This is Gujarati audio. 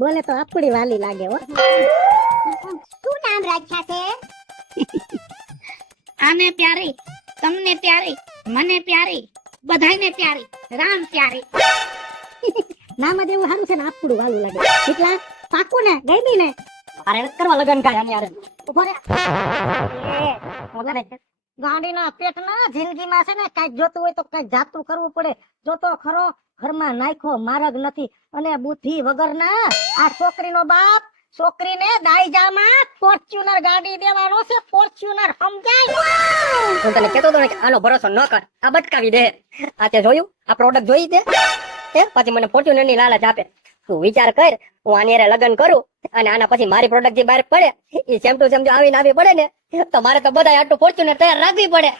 બોલે તો આપડી વાલી લાગે હો. શું નામ રાખ્યા છે? આને પ્યારી, તમને પ્યારી, મને પ્યારી, બધાયને પ્યારી, રામ પ્યારી. નામ જ એવું સારું છે ને આપડું વાલું લાગે. કેટલા પાકું ને ગઈ ને અરે કરવા લગન કાય આની યાર ઉભો રે. ગાડીના પેટના જિંદગીમાં છે ને કઈક જોતું હોય તો કઈક જાતું કરવું પડે. જોતો ખરો ઘરમાં નાખો માર્ગ નથી અને બુદ્ધિ વગરના આ છોકરીનો બાપ છોકરીને દાઈજામાં ફોર્ચ્યુનર ગાડી દેવાનો છે. ફોર્ચ્યુનર સમજાય? હું તને કહેતો હતો ને કે આનો ભરોસો ન કર, આ બટકાવી દે. આ તે જોયું, આ પ્રોડક્ટ જોઈ તે પછી મને ફોર્ચ્યુનર ની લાલચ આપે. તું વિચાર કર, હું આની હારે લગ્ન કરું અને આના પછી મારી પ્રોડક્ટ જે બહાર પડે એ સેમ ટુ સેમ જો આવીને આવી પડે ને તો મારે તો બધા આટલું ફોર્ચ્યુનર તૈયાર રાખવી પડે.